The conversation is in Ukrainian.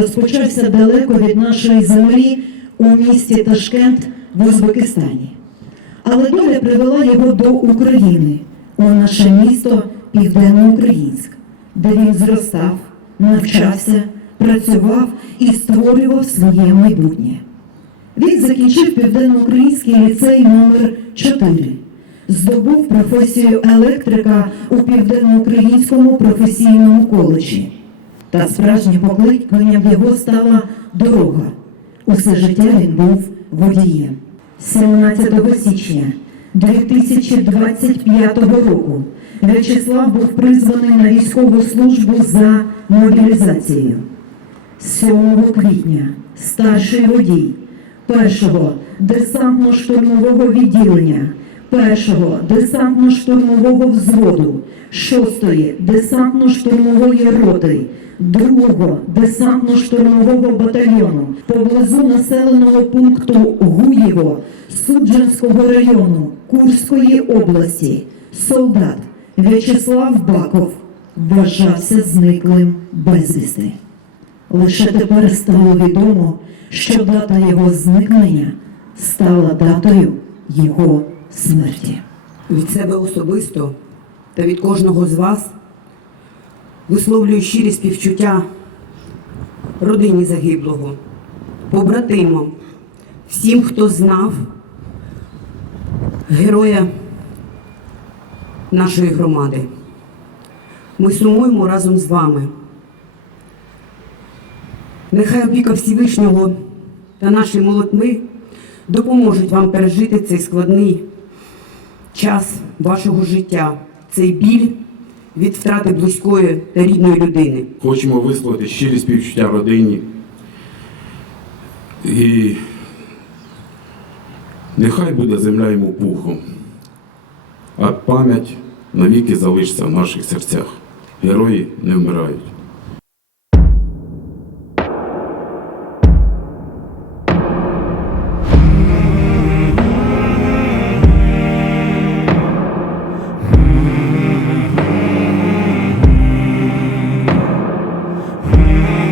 розпочався далеко від нашої землі у місті Ташкент в Узбекистані. Але доля привела його до України, у наше місто Південноукраїнськ, де він зростав, навчався, працював і створював своє майбутнє. Він закінчив Південноукраїнський ліцей номер 4 здобув професію електрика у Південноукраїнському професійному коледжі. Та справжнім покликанням його стала дорога. Усе життя він був водієм. 17 січня 2025 року В'ячеслав був призваний на військову службу за мобілізацією. 7 квітня старший водій першого десантно-штурмового відділення, першого десантно-штурмового взводу, шостої десантно-штурмової роти, другого десантно-штурмового батальйону поблизу населеного пункту Гуєво Суджанського району Курської області, солдат В'ячеслав Баков вважався зниклим безвісти. Лише тепер стало відомо, що дата його зникнення стала датою його смерті. Від себе особисто та від кожного з вас висловлюю щирі співчуття родині загиблого, побратимам, всім, хто знав героя нашої громади. Ми сумуємо разом з вами. Нехай опіка Всевишнього та наші молотьми допоможуть вам пережити цей складний час вашого життя, цей біль від втрати близької та рідної людини. Хочемо висловити щирі співчуття родині. І нехай буде земля йому пухом, а пам'ять навіки залишиться в наших серцях. Герої не вмирають.